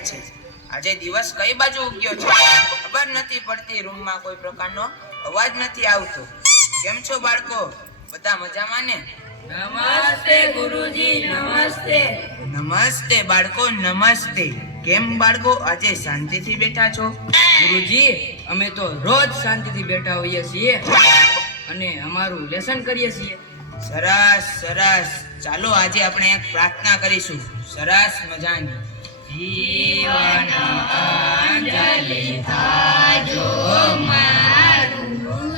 છે. આજે દિવસ કઈ બાજુ ઉગ્યો છે ખબર નથી પડતી. રૂમમાં કોઈ પ્રકારનો અવાજ નથી આવતો. કેમ છો બાળકો? બધા મજામાં ને? નમસ્તે ગુરુજી, નમસ્તે. નમસ્તે બાળકો, નમસ્તે. કેમ બાળકો આજે શાંતિથી બેઠા છો? ગુરુજી, અમે તો રોજ શાંતિથી બેઠા હોઈએ છીએ અને અમારું લેસન કરીએ છીએ. સરસ સરસ. ચાલો આજે આપણે એક પ્રાર્થના કરીશું, સરસ મજાની. જીવન અંજલિ થાજો મારું,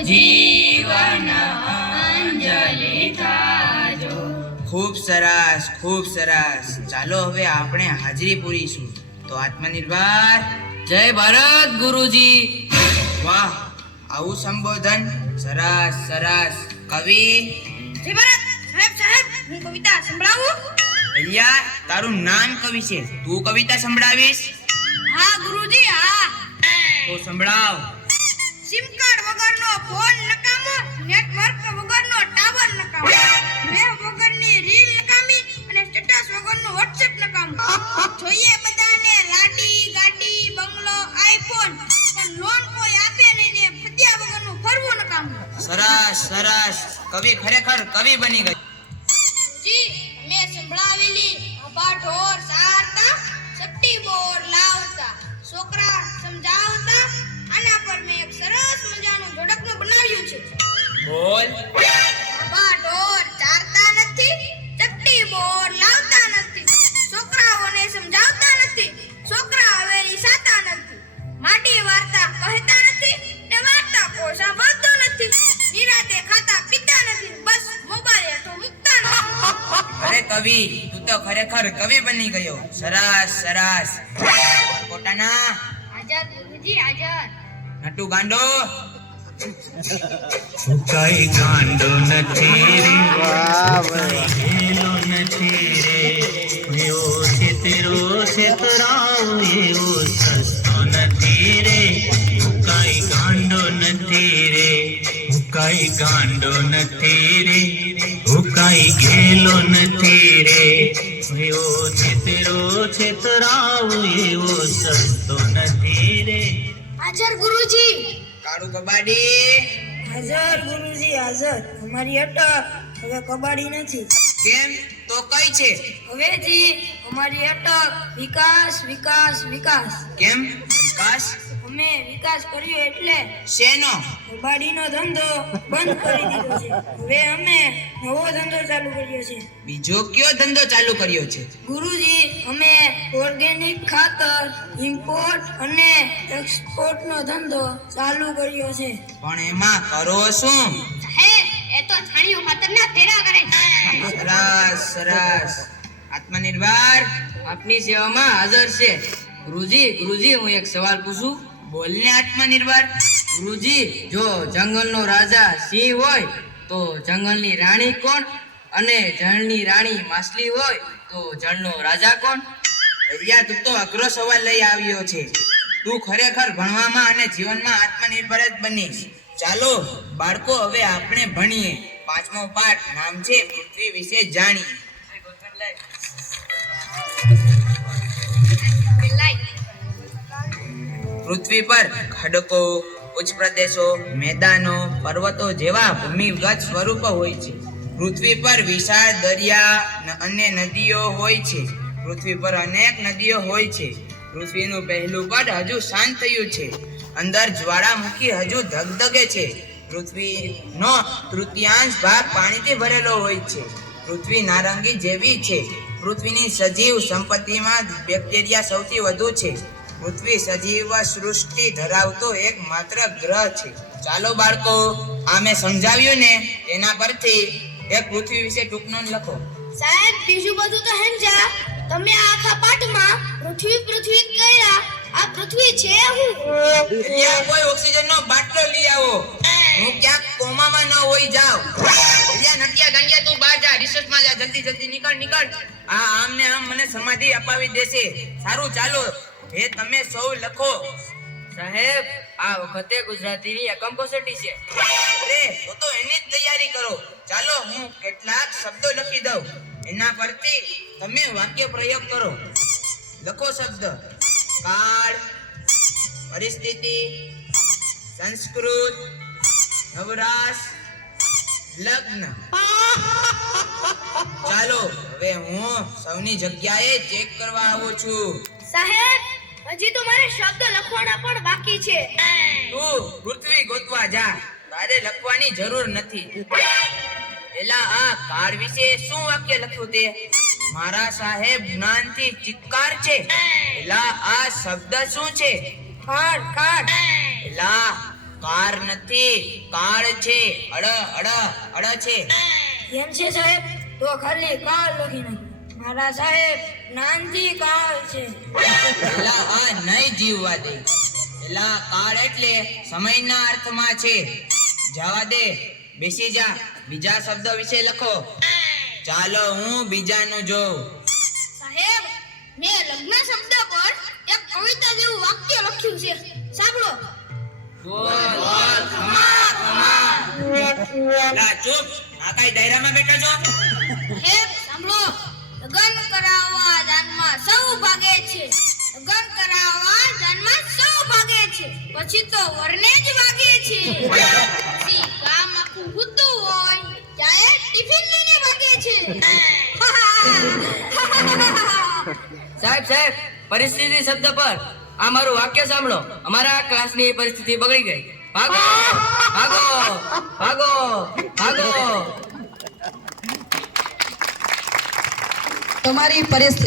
જીવન અંજલિ થાજો. ખૂબ સરસ, ખૂબ સરસ. ચાલો હવે આપણે હાજરી પૂરીશું. તો આત્મનિર્ભર. જય ભારત ગુરુજી. વાહ, આવું સંબોધન. સરસ સરસ. કવિ? જય ભારત સાહેબ. સાહેબ, હું કવિતા સંભળાવું? ભૈયા, તારું નામ કવિ છે, તું કવિતા સંભળાવીશ? હા ગુરુજી, હા. તો સંભળાવ. સિમ કાર્ડ વગરનો ફોન નકામો, નેટવર્ક વગરનો ટાવર નકામો, મેહ વગરની રીલ નકામી અને સ્ટેટસ વગરનો WhatsApp નકામો. જોઈએ બધાને લાડી, ગાડી, બંગલો, આઈફોન, પણ લોન કોઈ આપે નહીં ને ફદ્યા વગરનું ફરવું નકામું. સરસ સરસ. કવિ ખરેખર કવિ બની ગઈ. જી, મેં સંભળાવેલી અભા ઢોર સારતા, સટ્ટી બોર લાવતા, છોકરા સમજાવતા, આના પર મેં એક સરસ મજાનું જોડકનું બનાવ્યું છે. બોલ. અભા ઢોર ચારતા નથી, સટ્ટી બોર લાવતા નથી, છોકરાઓને સમજાવતા નથી, છોકરા હવેલી સાતા નથી, માટી વાર્તા કહેતા નથી ને વાર્તા કોઈ સાંભળતો નથી, નિરાતે ખાતા પીતા નથી, બસ મોબાઈલ હેઠો મૂકતા નથી. અરે કવિ, તું તો ખરેખર કવિ બની ગયો. સરસ સરસ. પોતાના આઝાદ ગુરુજી, આઝાદ. નટુ ગાંડો. કઈ ગાંડો નથી રે, હેલો નથી રે, એવો છેતરો છેતરાવ એવો સસ્તો નથી રે. કઈ ગાંડો નથી રે, કઈ ગાંડો નથી રે, કઈ ગેલો નથી રે, એવો છેતરો છેતરાવ એવો સસ્તો નથી રે. હાજર ગુરુજી. કાળુ કબાડી. હાજર ગુરુજી, હાજર. અમારી અટક હવે કબાડી નથી. કેમ? તો કઈ છે? હવેથી અમારી અટક વિકાસ, વિકાસ, વિકાસ. કેમ વિકાસ? અમે વિકાસ કર્યો એટલે શેનો? કબાડીનો ધંધો બંધ કરી દીધો છે. હવે અમે નવો ધંધો ચાલુ કર્યો છે. બીજો કયો ધંધો ચાલુ કર્યો છે? ગુરુજી, અમે ઓર્ગેનિક ખાતર ઇમ્પોર્ટ અને એક્સપોર્ટનો ધંધો ચાલુ કર્યો છે. પણ એમાં કરો શું? સાહેબ, એ તો છાણિયું ખાતરના ફેરા કરે. સરસ સરસ. આત્મનિર્ભર. આપની સેવામાં હાજર છે. ગુરુજી, હું એક સવાલ પૂછું? બોલને આત્મનિર્ભર. ગુરુજી, જો જંગલનો રાજા સિંહ હોય તો જંગલની રાણી કોણ? અને જળની રાણી માછલી હોય તો જળનો રાજા કોણ? ભૈયા, તું તો અઘરો સવાલ લઈ આવ્યો છે. તું ખરેખર ભણવામાં અને જીવનમાં આત્મનિર્ભર જ બનીશ. ચાલો બાળકો, હવે આપણે ભણીએ. 5મો પાઠ, નામ છે પૃથ્વી વિશે જાણીએ. પૃથ્વી પર ખડકો, ઉચ્ચ પ્રદેશો, મેદાનો, પર્વતો જેવા ભૂમિગત સ્વરૂપો હોય છે. પૃથ્વી પર વિશાળ દરિયા અને નદીઓ હોય છે. પૃથ્વી પર અનેક નદીઓ હોય છે. પૃથ્વીનું પહેલું પડ હજુ શાંત થયું છે. અંદર જ્વાળામુખી હજુ ધગધગે છે. પૃથ્વીનો તૃતીયાંશ ભાગ પાણીથી ભરેલો હોય છે. પૃથ્વી નારંગી જેવી છે. પૃથ્વીની સજીવ સંપત્તિમાં બેક્ટેરિયા સૌથી વધુ છે. પૃથ્વી સજીવ સૃષ્ટિ ધરાવતો એક માત્ર ગ્રહ છે. ચાલો બાળકો, આ મેં સમજાવ્યું ને એના પરથી એક પૃથ્વી વિશે ટૂંક નોંધ લખો. સાહેબ, બીજું બધું તો સમજા. તમે આખા પાઠમાં પૃથ્વી પૃથ્વી કર્યા. આ પૃથ્વી છે હું? ત્યાં કોઈ ઓક્સિજનનો બાટલો લઈ આવો. હું ક્યાંક કોમામાં ન હોઈ જાવ. ત્યાં નટિયા ગાંડિયા, તું બહાર જા, રિસર્ચમાં જા, જલ્દી જલ્દી નીકળ. આમ ને આમ મને સમાધિ અપાવી દેશે. સારું, ચાલો એ તમે સૌ લખો. સાહેબ, આ વખતે ગુજરાતીની એકમ કસોટી છે. અરે, તો એની જ તૈયારી કરો. ચાલો હું કેટલાક શબ્દો લખી દઉં, એના પરથી તમે વાક્ય પ્રયોગ કરો. લખો શબ્દ. કાળ, પરિસ્થિતિ, સંસ્કૃત, નવરાશ, લગ્ન. ચાલો હવે હું સૌની જગ્યાએ ચેક કરવા આવું છું. સાહેબ હજી તો મારે શબ્દ લખવાના પણ બાકી છે. તું પૃથ્વી ગોતવા જા, તારે લખવાની જરૂર નથી. એલા આ કાળ વિશે શું વાક્ય લખ્યું તે? મારા સાહેબ જ્ઞાનથી ચિત્કાર છે. એલા આ શબ્દ શું છે? કાળ એલા કાર નથી, કાળ છે. અડ અડ અડ છે. એમ છે સાહેબ, તો ખાલી કાળ લખી નાખ્યું. મારા સાહેબ જ્ઞાનથી કાળ છે. એલા આ નહીં જીવવા દે. એલા કાળ એટલે સમયના અર્થમાં છે. જવા દે, બેસી જા. બીજા શબ્દ વિશે લખો. ચાલો હું બીજાનું જોઉં. સાહેબ મેં લગ્ન શબ્દ પર એક કવિતા જેવું વાક્ય લખ્યું છે. સાંભળો. લા ચૂપ, આ કઈ દાયરામાં બેઠો છો? સાહેબ સાંભળો. લગ્ન કરાવવા જાનમાં સૌ ભાગે છે. લગ્ન કરાવવા જાનમાં સૌ ભાગે છે. પછી તો વરને જ વાગે છે. પછી કામ આખું હુતું હોય ત્યારે ટિફિન લઈને ભાગે છે. સાહેબ પરિસ્થિતિ શબ્દ પર આ મારું વાક્ય સાંભળો. અમારા ક્લાસની પરિસ્થિતિ બગડી ગઈ. ભાગો ભાગો ભાગો ભાગો. તમારી પરિસ્થિતિ